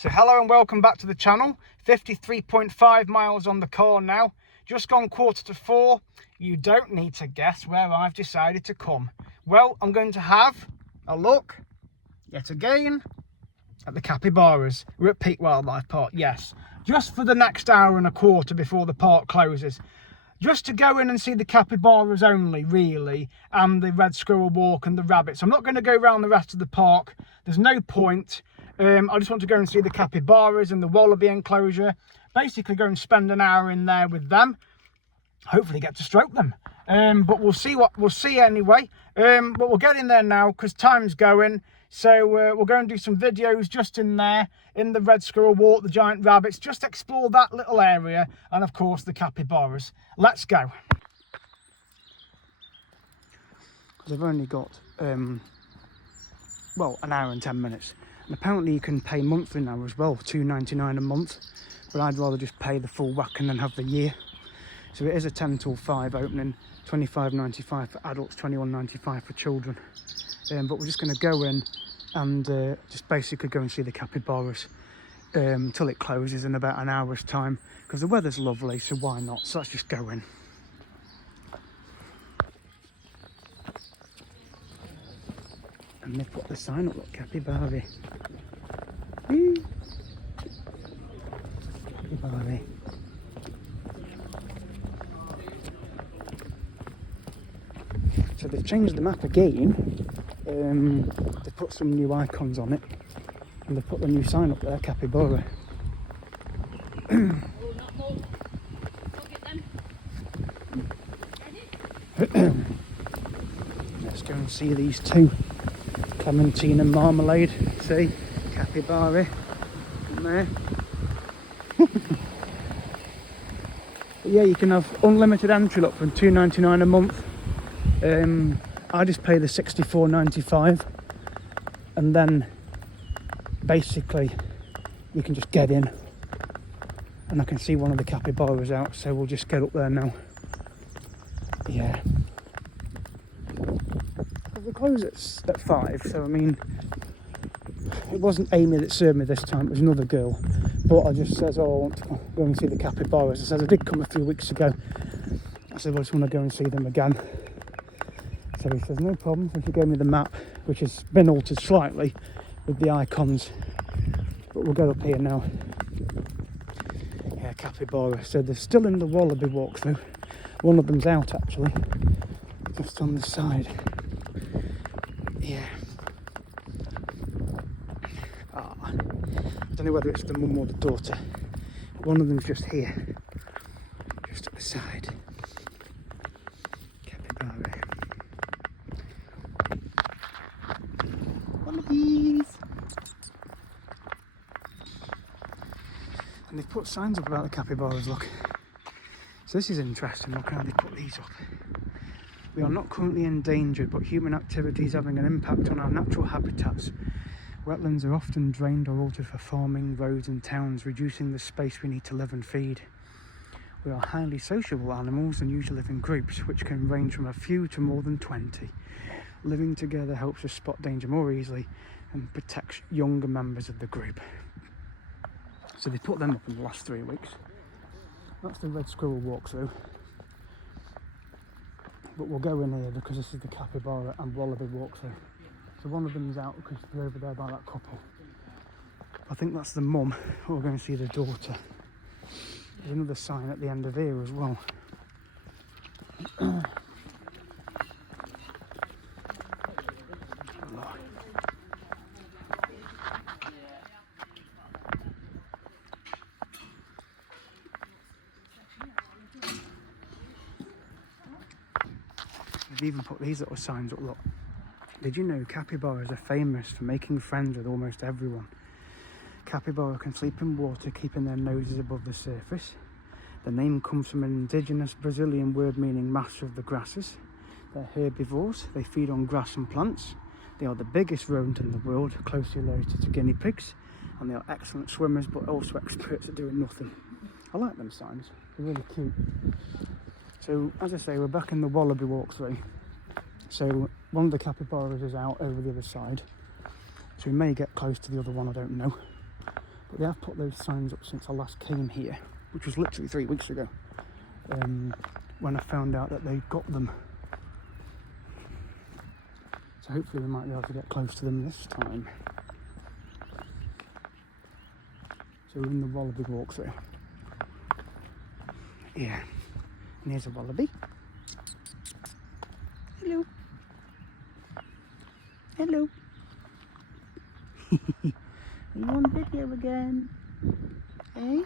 So hello and welcome back to the channel. 53.5 miles on the car now. Just gone 3:45. You don't need to guess where I've decided to come. Well, I'm going to have a look, yet again, at the capybaras. We're at Peak Wildlife Park, yes. Just for the next hour and a quarter before the park closes. Just to go in and see the capybaras only, really, and the red squirrel walk and the rabbits. I'm not going to go around the rest of the park. There's no point. I just want to go and see the capybaras and the wallaby enclosure. Basically go and spend an hour in there with them. Hopefully get to stroke them. But we'll see anyway. But we'll get in there now because time's going. So we'll go and do some videos just in there, in the red squirrel walk, the giant rabbits, just explore that little area, and of course the capybaras. Let's go. They've only got well, an hour and 10 minutes, and apparently you can pay monthly now as well, £2.99 a month, but I'd rather just pay the full whack and then have the year. So it is a 10 till 5 opening, £25.95 for adults, £21.95 for children. But we're just going to go in and just basically go and see the capybaras till it closes in about an hour's time, because the weather's lovely, so why not? So let's just go in. And they've put the sign up, look, capybara. Capybara. So they've changed the map again. They've put some new icons on it, and they've put the new sign up there, capybara. Let's go and see these two, Clementine and Marmalade. See, capybara in there. But yeah, you can have unlimited entry look from £2.99 a month. I just pay the £64.95, and then basically you can just get in, and I can see one of the capybaras out, so we'll just get up there now. Yeah, we close at 5, so I mean, it wasn't Amy that served me this time, it was another girl, but I just says, oh, I want to go and see the capybaras. I says I did come a few weeks ago. I said, well, I just want to go and see them again. So he says, no problem. So she gave me the map, which has been altered slightly with the icons. But we'll go up here now. Yeah, capybara. So they're still in the wallaby walkthrough. One of them's out, actually. Just on the side. Yeah. Ah, I don't know whether it's the mum or the daughter. One of them's just here. Just at the side. Capybara. And they've put signs up about the capybaras, look. So this is interesting, look how they put these up. We are not currently endangered, but human activity is having an impact on our natural habitats. Wetlands are often drained or altered for farming, roads and towns, reducing the space we need to live and feed. We are highly sociable animals and usually live in groups, which can range from a few to more than 20. Living together helps us spot danger more easily and protects younger members of the group. So they put them up in the last 3 weeks. That's the red squirrel walkthrough. But we'll go in here because this is the capybara and wallaby walkthrough. So one of them is out because they're over there by that couple. I think that's the mum. We're going to see the daughter. There's another sign at the end of here as well. They've even put these little signs up, look. Did you know capybaras are famous for making friends with almost everyone? Capybara can sleep in water, keeping their noses above the surface. The name comes from an indigenous Brazilian word meaning master of the grasses. They're herbivores, they feed on grass and plants. They are the biggest rodent in the world, closely related to guinea pigs, and they are excellent swimmers but also experts at doing nothing. I like them signs, they're really cute. So as I say, we're back in the wallaby walkthrough. So one of the capybaras is out over the other side. So we may get close to the other one, I don't know. But they have put those signs up since I last came here, which was literally 3 weeks ago, when I found out that they got them. So hopefully we might be able to get close to them this time. So we're in the wallaby walkthrough. Yeah, and here's a wallaby. Hello. Hello. Are you on video again? Eh?